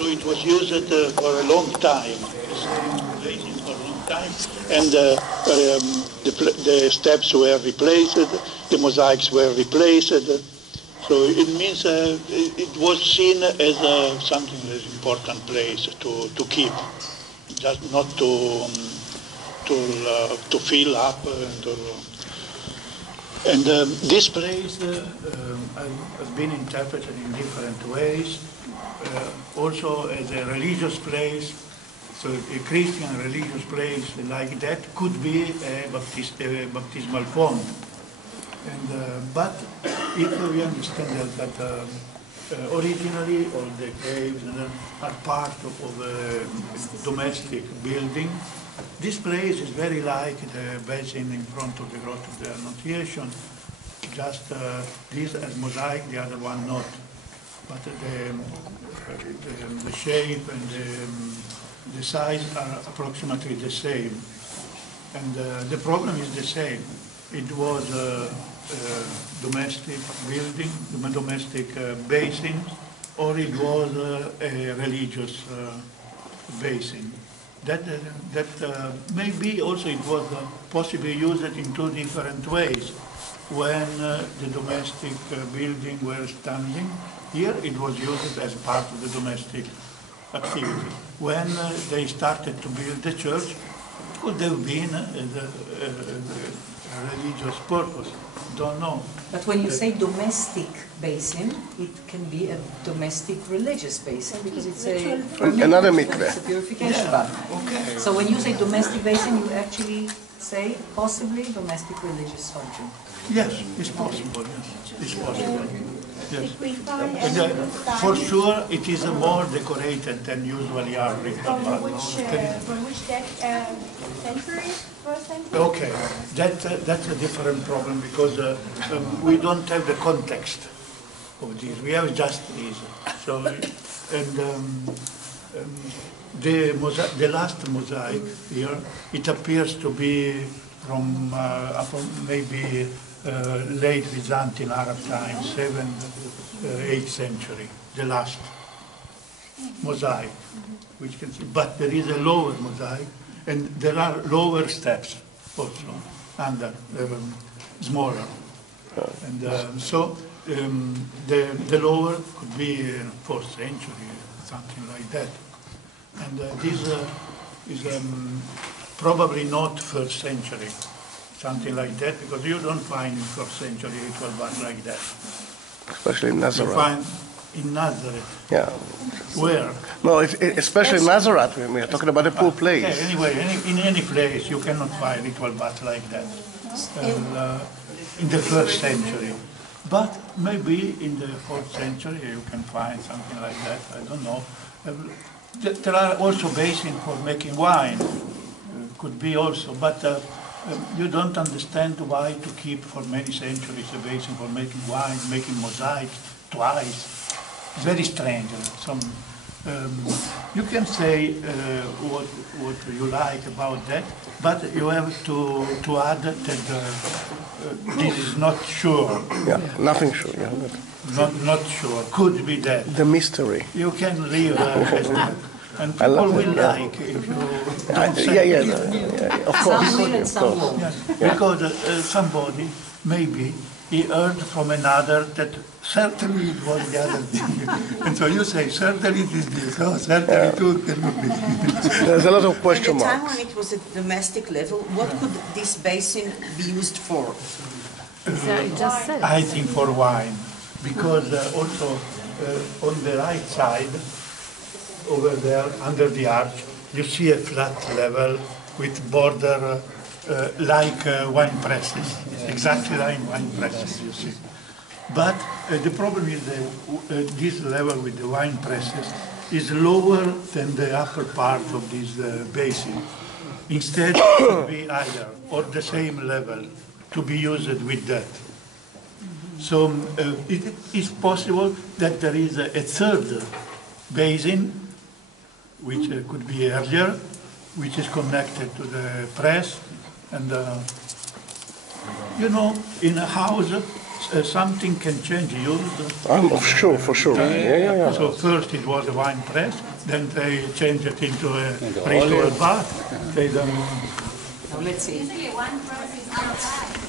So it was used for a long time, for a long time, and the steps were replaced, the mosaics were replaced. So it means it was seen as something very important place to keep, just not to fill up. And this place has been interpreted in different ways, also as a religious place. So a Christian religious place like that could be a baptismal font. And, but if we understand that originally all the caves are part of a domestic building, this place is very like the basin in front of the Grotto of the Annunciation, just this as mosaic, the other one not. But the shape and the size are approximately the same. And the problem is the same. It was a domestic building, domestic basin, or it was a religious basin. That maybe also it was possibly used in two different ways. When the domestic building were standing, here it was used as part of the domestic activity. When they started to build the church, it could have been a religious purpose. Don't know. But when you say domestic basin, it can be a domestic religious basin because it's another mikveh. It's a purification bath. Okay. So when you say domestic basin, you actually say possibly domestic religious function. Yes, it's possible. Yes, it's possible. Yes. And, for sure, it is more decorated than usually are ritual baths. From which century? Okay, that's a different problem because we don't have the context of this. We have just this. So, and the last mosaic here, it appears to be from maybe late Byzantine Arab times, 7th, 8th century, the last mosaic, which can see. But there is a lower mosaic, and there are lower steps also under smaller, and so the lower could be 4th century, something like that, and this is probably not 1st century. Something like that, because you don't find in 1st century ritual bath like that. Especially in Nazareth. You find in Nazareth. Yeah. Where? No, especially in Nazareth. We are talking about a poor place. Yeah, anyway, in any place you cannot find ritual bath like that in the 1st century. But maybe in the 4th century you can find something like that. I don't know. There are also basins for making wine. Could be also, but. You don't understand why to keep for many centuries a basin for making wine, making mosaics twice. It's very strange. You can say what you like about that, but you have to add that this is not sure. Yeah, nothing sure. Yeah, not sure. Could be that. The mystery. You can leave as that. And people will like if you don't say of course. Some will and some won't. Yes, because somebody, maybe, he heard from another that certainly it was the other thing. And so you say, certainly it is this, oh, certainly too cannot be. There's a lot of question At the time marks. when it was at domestic level, what could this basin be used for? I think for wine, because also on the right side, over there, under the arch, you see a flat level with border like wine presses, exactly like wine presses, you see. But the problem is that this level with the wine presses is lower than the upper part of this basin. Instead, it should be higher, or the same level, to be used with that. So it is possible that there is a third basin, which could be earlier, which is connected to the press. And, you know, in a house, something can change use. Sure, for sure. Yeah. So first it was a wine press, then they changed it into a ritual bath. They don't. Now let's see. Usually one process outside.